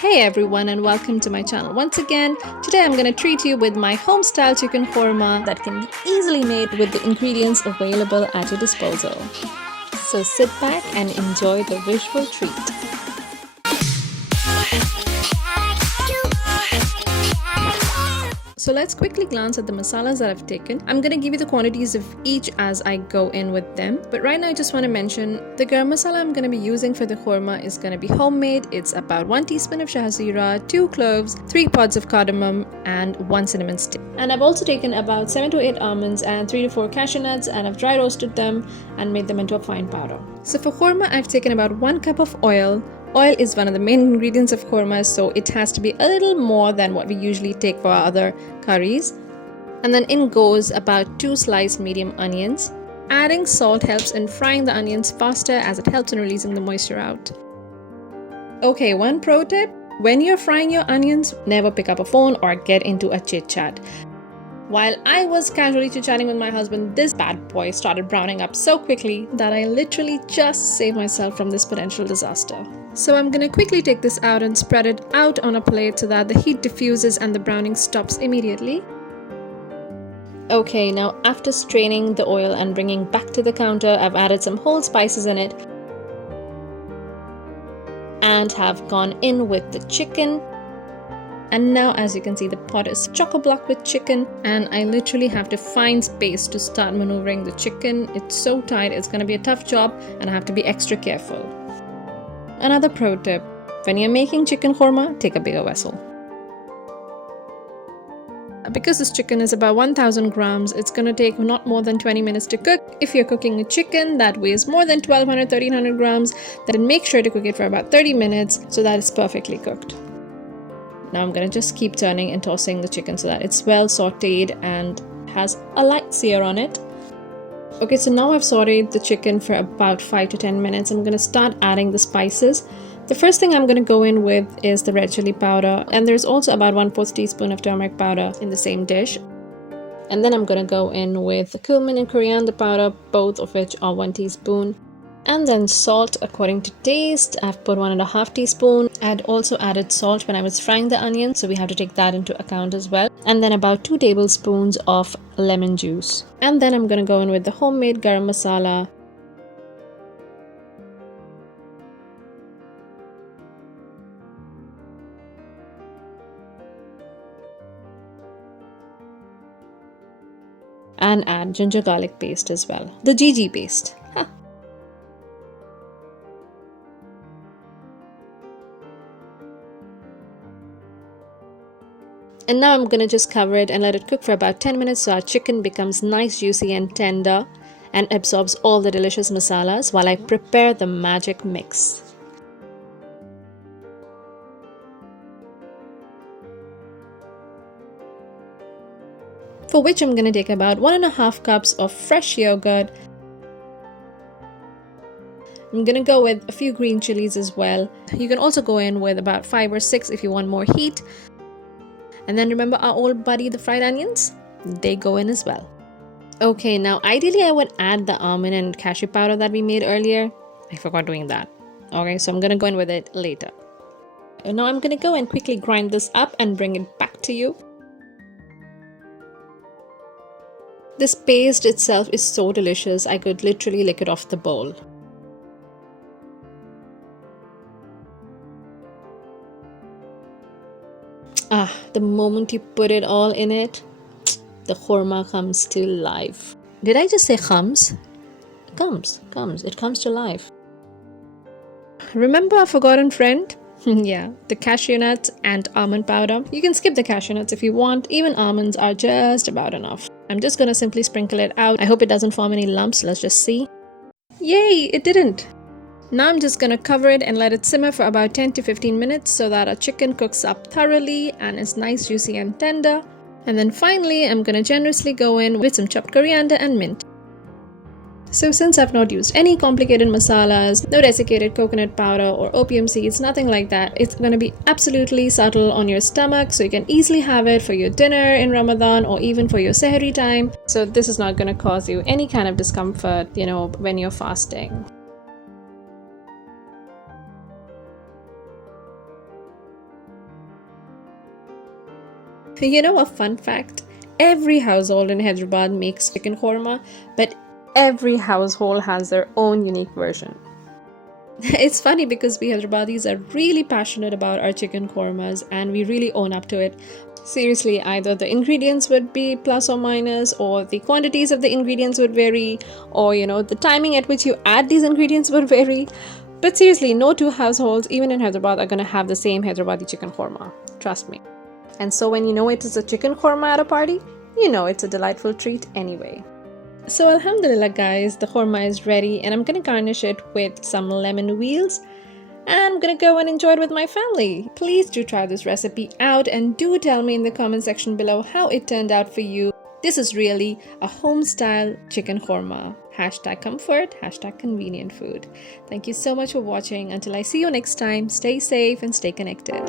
Hey everyone, and welcome to my channel once again. Today I'm going to treat you with my home style chicken korma that can be easily made with the ingredients available at your disposal. So sit back and enjoy the visual treat. So let's quickly glance at the masalas that I've taken. I'm going to give you the quantities of each as I go in with them. But right now I just want to mention the garam masala I'm going to be using for the korma is going to be homemade. It's about 1 teaspoon of shahzira, 2 cloves, 3 pods of cardamom and 1 cinnamon stick. And I've also taken about 7 to 8 almonds and 3 to 4 cashew nuts, and I've dry roasted them and made them into a fine powder. So for korma I've taken about 1 cup of oil. Oil is one of the main ingredients of kormas, so it has to be a little more than what we usually take for our other curries. And then in goes about 2 sliced medium onions. Adding salt helps in frying the onions faster as it helps in releasing the moisture out. Okay, one pro tip: when you're frying your onions, never pick up a phone or get into a chit chat. While I was casually chit-chatting with my husband, this bad boy started browning up so quickly that I literally just saved myself from this potential disaster. So I'm gonna quickly take this out and spread it out on a plate so that the heat diffuses and the browning stops immediately. Okay, now after straining the oil and bringing back to the counter, I've added some whole spices in it and have gone in with the chicken. And now, as you can see, the pot is chock-a-block with chicken, and I literally have to find space to start maneuvering the chicken. It's so tight, it's going to be a tough job, and I have to be extra careful. Another pro tip: when you're making chicken korma, take a bigger vessel. Because this chicken is about 1000 grams, it's going to take not more than 20 minutes to cook. If you're cooking a chicken that weighs more than 1200-1300 grams, then make sure to cook it for about 30 minutes so that it's perfectly cooked. Now I'm going to just keep turning and tossing the chicken so that it's well sauteed and has a light sear on it. Okay, so now I've sauteed the chicken for about 5 to 10 minutes. I'm going to start adding the spices. The first thing I'm going to go in with is the red chili powder, and there's also about 1/4 teaspoon of turmeric powder in the same dish. And then I'm going to go in with cumin and coriander powder, both of which are 1 teaspoon. And then salt according to taste. I've put 1.5 teaspoon. I'd also added salt when I was frying the onion, so we have to take that into account as well. And then about 2 tablespoons of lemon juice. And then I'm going to go in with the homemade garam masala. And add ginger garlic paste as well. The GG paste. And now I'm going to just cover it and let it cook for about 10 minutes so our chicken becomes nice, juicy and tender and absorbs all the delicious masalas while I prepare the magic mix. For which I'm going to take about 1.5 cups of fresh yogurt. I'm going to go with a few green chilies as well. You can also go in with about 5 or 6 if you want more heat. And then remember our old buddy, the fried onions? They go in as well. Okay, now ideally I would add the almond and cashew powder that we made earlier. I forgot doing that. Okay, so I'm going to go in with it later. And now I'm going to go and quickly grind this up and bring it back to you. This paste itself is so delicious, I could literally lick it off the bowl. The moment you put it all in it, the korma comes to life. Did I just say comes? It comes to life. Remember our forgotten friend? Yeah, the cashew nuts and almond powder. You can skip the cashew nuts if you want. Even almonds are just about enough. I'm just gonna simply sprinkle it out. I hope it doesn't form any lumps. Let's just see. Yay, it didn't. Now I'm just gonna cover it and let it simmer for about 10 to 15 minutes so that our chicken cooks up thoroughly and is nice, juicy and tender. And then finally, I'm gonna generously go in with some chopped coriander and mint. So since I've not used any complicated masalas, no desiccated coconut powder or opium seeds, nothing like that, it's gonna be absolutely subtle on your stomach, so you can easily have it for your dinner in Ramadan or even for your sehri time. So this is not gonna cause you any kind of discomfort, when you're fasting. You know, a fun fact, every household in Hyderabad makes chicken korma, but every household has their own unique version. It's funny because we Hyderabadis are really passionate about our chicken kormas and we really own up to it. Seriously, either the ingredients would be plus or minus, or the quantities of the ingredients would vary, or the timing at which you add these ingredients would vary. But seriously, no two households, even in Hyderabad, are gonna have the same Hyderabadi chicken korma. Trust me. And so when you know it is a chicken korma at a party, you know it's a delightful treat anyway. So alhamdulillah guys, the korma is ready and I'm gonna garnish it with some lemon wheels and I'm gonna go and enjoy it with my family. Please do try this recipe out and do tell me in the comment section below how it turned out for you. This is really a home style chicken korma. #comfort, #convenient food. Thank you so much for watching. Until I see you next time, stay safe and stay connected.